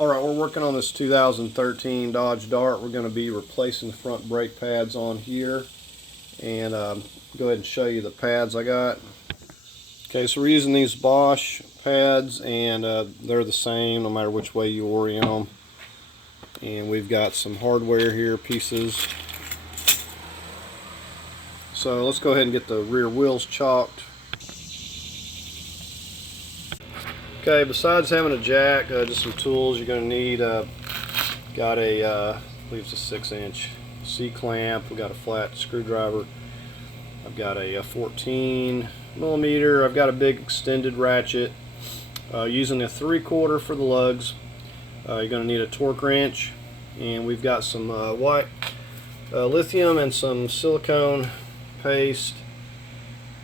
Alright, we're working on this 2013 Dodge Dart. We're going to be replacing the front brake pads on here. And go ahead and show you the pads I got. Okay, so we're using these Bosch pads, and they're the same no matter which way you orient them. And we've got some hardware here, pieces. So let's go ahead and get the rear wheels chalked. Okay, besides having a jack, just some tools you're going to need. Got a, I believe it's a 6-inch C-clamp. We've got a flat screwdriver. I've got a 14 millimeter. I've got a big extended ratchet. Using a 3/4 for the lugs. You're going to need a torque wrench. And we've got some white lithium and some silicone paste.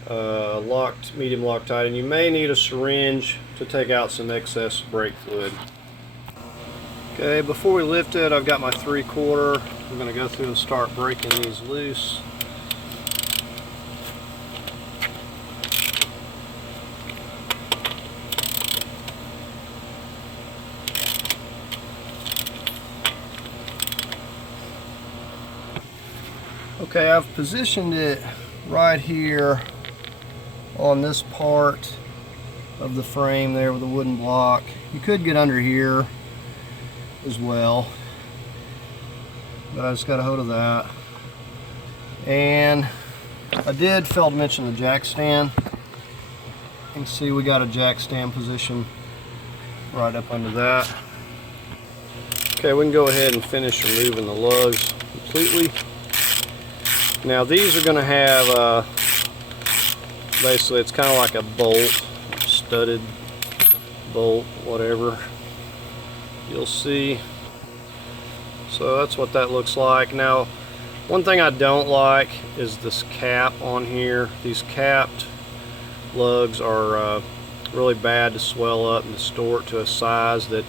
Medium Loctite, and you may need a syringe to take out some excess brake fluid. Okay, before we lift it, I've got my 3/4. I'm going to go through and start breaking these loose. Okay, I've positioned it right here on this part of the frame there with the wooden block. You could get under here as well, but I just got a hold of that. And I did fail to mention the jack stand. You can see we got a jack stand position right up under that. Okay, we can go ahead and finish removing the lugs completely. Now these are going to have basically, it's kind of like a bolt, studded bolt, whatever you'll see. So that's what that looks like. Now, one thing I don't like is this cap on here. These capped lugs are really bad to swell up and distort to a size that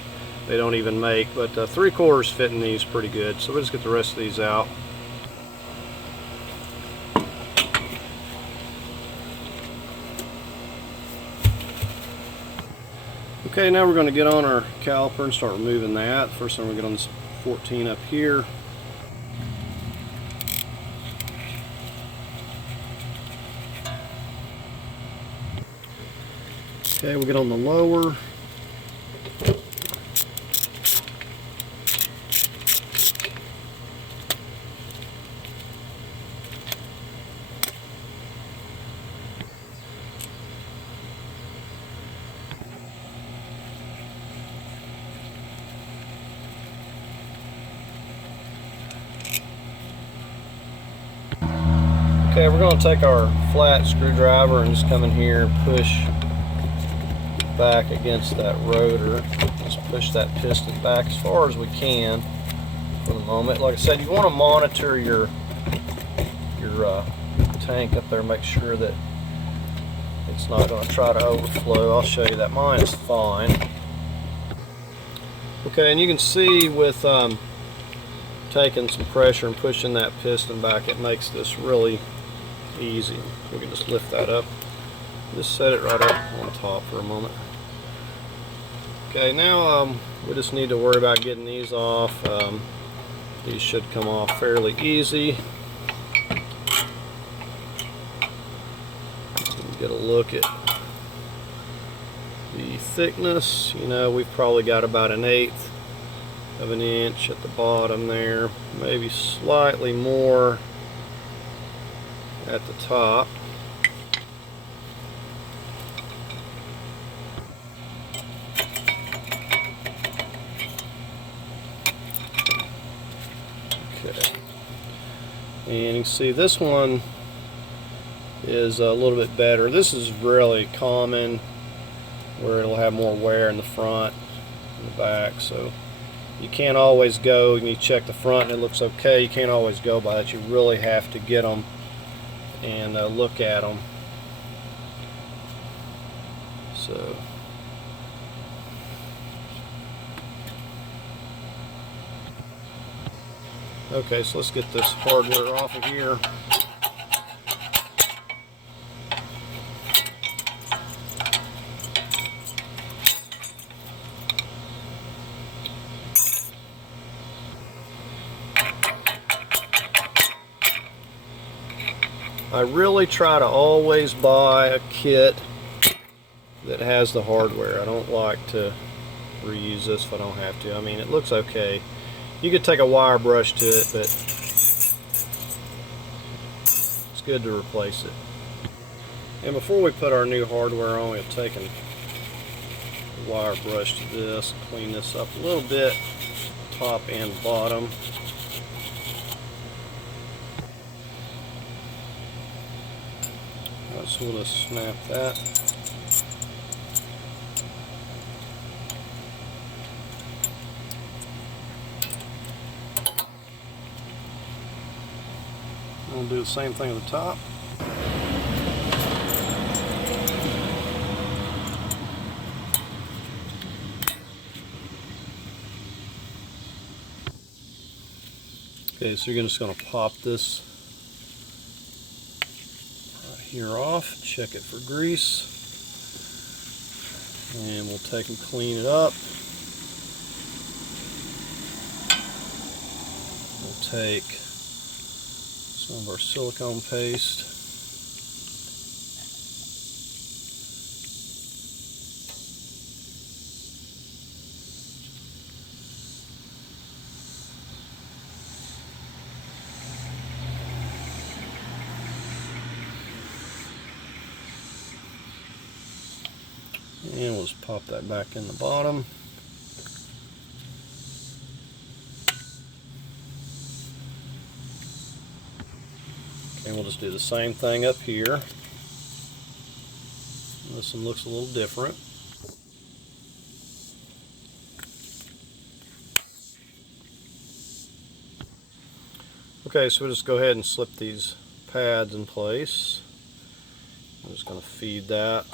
they don't even make. But 3/4 fit in these pretty good. So we'll just get the rest of these out. Okay, now we're going to get on our caliper and start removing that. First thing, we're going to get on this 14 up here. Okay, we'll get on the lower. Okay, we're going to take our flat screwdriver and just come in here and push back against that rotor. Just push that piston back as far as we can for the moment. Like I said, you want to monitor your tank up there, make sure that it's not going to try to overflow. I'll show you that mine is fine. Okay, and you can see with taking some pressure and pushing that piston back, it makes this really easy. We can just lift that up, just set it right up on top for a moment. Okay, now we just need to worry about getting these off. These should come off fairly easy. Get a look at the thickness. You know, we've probably got about 1/8 of an inch at the bottom there, maybe slightly more at the top. Okay, and you can see this one is a little bit better. This is really common where it'll have more wear in the front and the back, so you can't always go and you check the front and it looks okay. You can't always go by that. You really have to get them and look at them. So okay, so let's get this hardware off of here. I really try to always buy a kit that has the hardware. I don't like to reuse this if I don't have to. I mean, it looks okay. You could take a wire brush to it, but it's good to replace it. And before we put our new hardware on, we've taken a wire brush to this, clean this up a little bit, top and bottom. So we'll just snap that. We'll do the same thing at the top. Okay, so you're just going to pop this right here off, check it for grease, and we'll take and clean it up. We'll take some of our silicone paste. And we'll just pop that back in the bottom. Okay, we'll just do the same thing up here. This one looks a little different. Okay, so we'll just go ahead and slip these pads in place. I'm just going to feed that.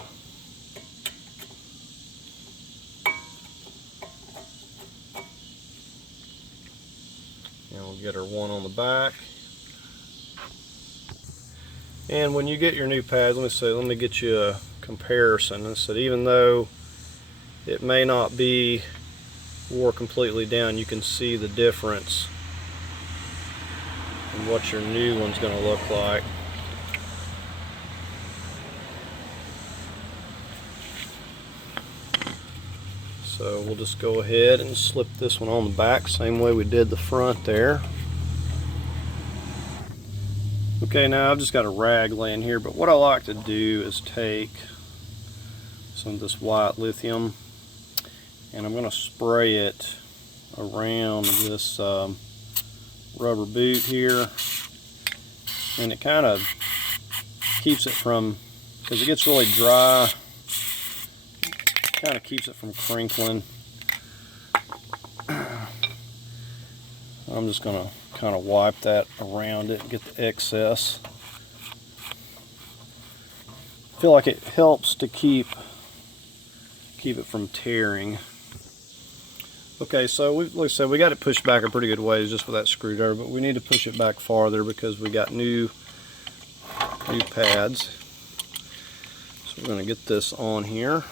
And we'll get our one on the back. And when you get your new pads, let me get you a comparison. I said, even though it may not be wore completely down, you can see the difference in what your new one's going to look like. So we'll just go ahead and slip this one on the back, same way we did the front there. Okay, now I've just got a rag laying here, but what I like to do is take some of this white lithium and I'm going to spray it around this rubber boot here, and it kind of keeps it from, because it gets really dry, kind of keeps it from crinkling. I'm just going to kind of wipe that around it and get the excess. I feel like it helps to keep it from tearing. Okay, so like I said, we got it pushed back a pretty good ways just with that screwdriver, but we need to push it back farther because we got new pads. So we're going to get this on here.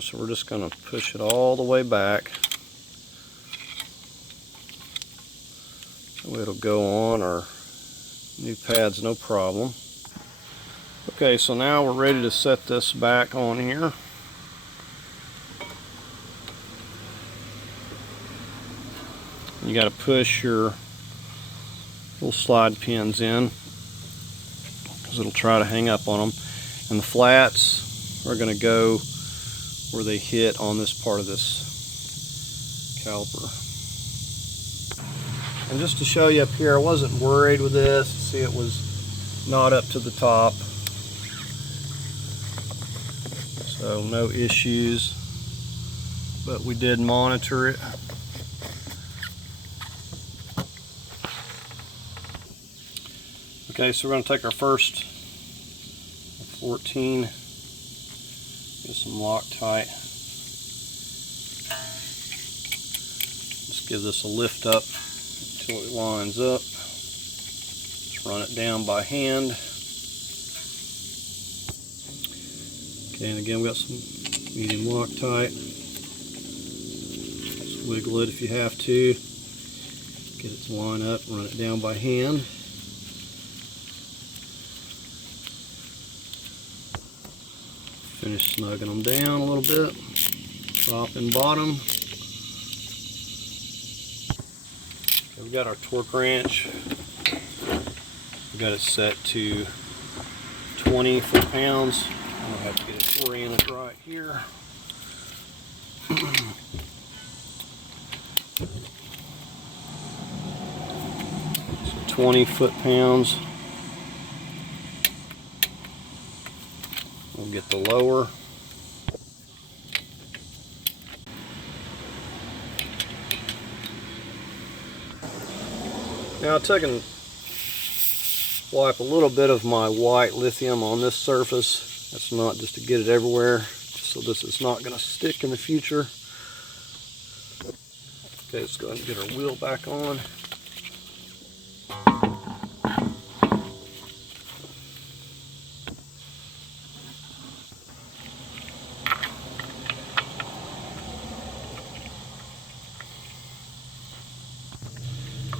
So we're just going to push it all the way back. So it'll go on our new pads no problem. Okay, so now we're ready to set this back on here. You got to push your little slide pins in because it'll try to hang up on them, and the flats are going to go where they hit on this part of this caliper. And just to show you up here, I wasn't worried with this. See, it was not up to the top, so no issues, but we did monitor it. Okay, so we're going to take our first 14, get some Loctite. Just give this a lift up until it lines up. Just run it down by hand. Okay, and again we got some medium Loctite. Just wiggle it if you have to. Get it to line up, run it down by hand. Finish snugging them down a little bit, top and bottom. Okay, we've got our torque wrench. We've got it set to 20 foot-pounds. I'm going to have to get it oriented right here. So 20 foot-pounds. We'll get the lower. Now I took and wipe a little bit of my white lithium on this surface. That's not just to get it everywhere, just so this is not going to stick in the future. Okay, let's go ahead and get our wheel back on.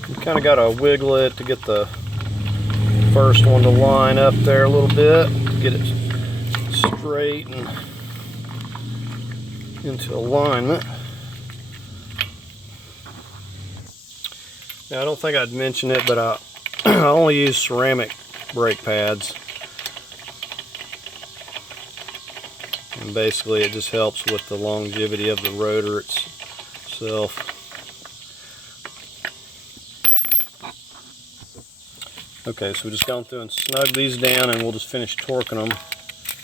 You kind of got to wiggle it to get the first one to line up there a little bit, get it straight and into alignment. Now I don't think I'd mention it, but I only use ceramic brake pads, and basically it just helps with the longevity of the rotor itself. Okay, so we've just gone through and snug these down, and we'll just finish torquing them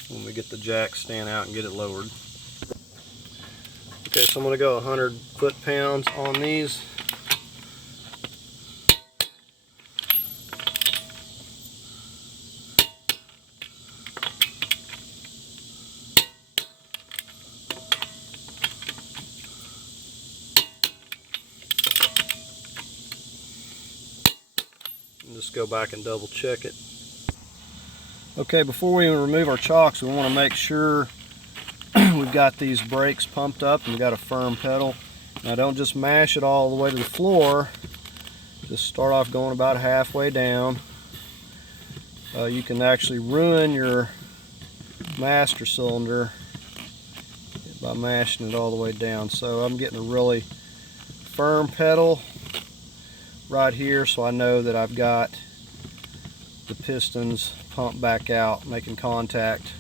when we get the jack stand out and get it lowered. Okay, so I'm going to go 100 foot-pounds on these. Just go back and double check it. Okay, before we remove our chocks, we want to make sure we've got these brakes pumped up and we've got a firm pedal. Now don't just mash it all the way to the floor. Just start off going about halfway down. You can actually ruin your master cylinder by mashing it all the way down. So I'm getting a really firm pedal right here, so I know that I've got the pistons pumped back out, making contact,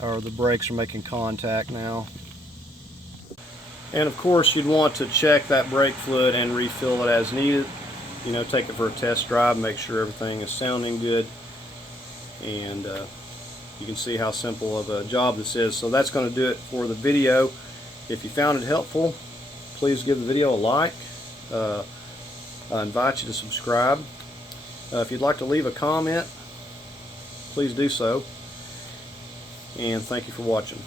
or the brakes are making contact now. And of course you'd want to check that brake fluid and refill it as needed. You know, take it for a test drive, make sure everything is sounding good, and you can see how simple of a job this is. So that's going to do it for the video. If you found it helpful, please give the video a like. I invite you to subscribe. If you'd like to leave a comment, please do so. And thank you for watching.